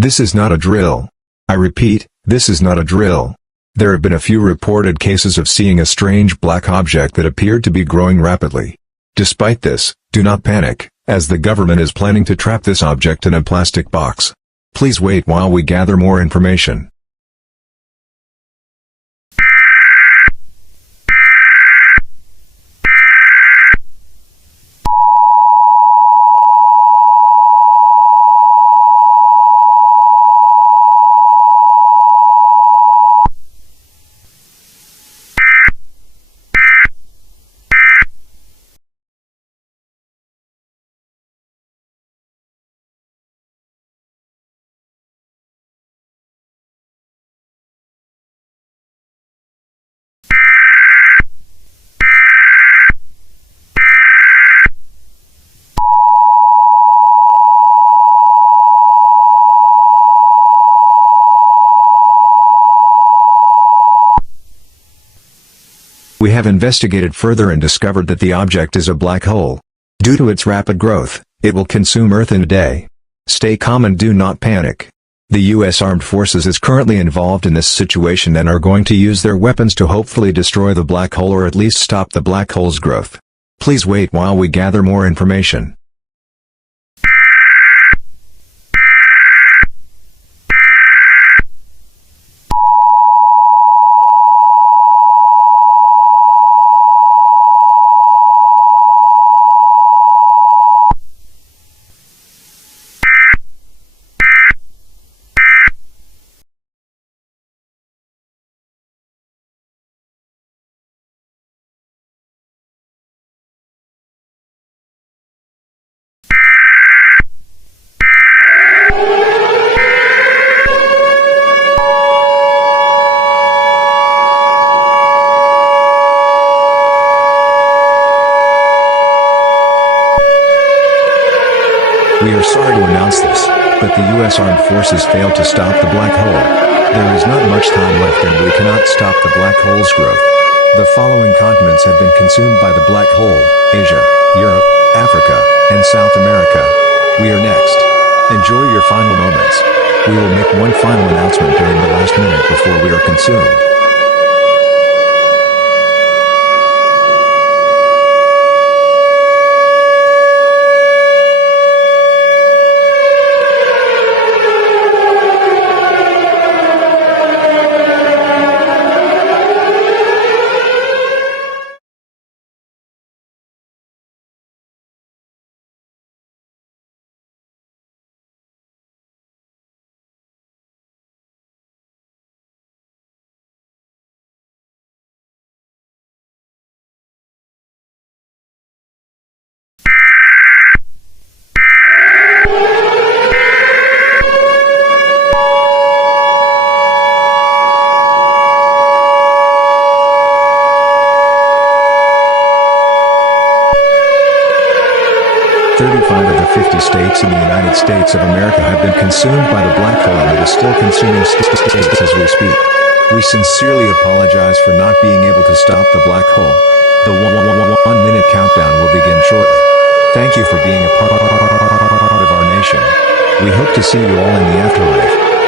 This is not a drill. I repeat, this is not a drill. There have been a few reported cases of seeing a strange black object that appeared to be growing rapidly. Despite this, do not panic, as the government is planning to trap this object in a plastic box. Please wait while we gather more information. We have investigated further and discovered that the object is a black hole. Due to its rapid growth, it will consume Earth in a day. Stay calm and do not panic. The U.S. Armed Forces is currently involved in this situation and are going to use their weapons to hopefully destroy the black hole or at least stop the black hole's growth. Please wait while we gather more information. We are sorry to announce this, but the U.S. Armed Forces failed to stop the black hole. There is not much time left and we cannot stop the black hole's growth. The following continents have been consumed by the black hole: Asia, Europe, Africa, and South America. We are next. Enjoy your final moments. We will make one final announcement during the last minute before we are consumed. Of the 50 states in the United States of America have been consumed by the black hole and it is still consuming states as we speak. We sincerely apologize for not being able to stop the black hole. The 1 minute countdown will begin shortly. Thank you for being a part of our nation. We hope to see you all in the afterlife.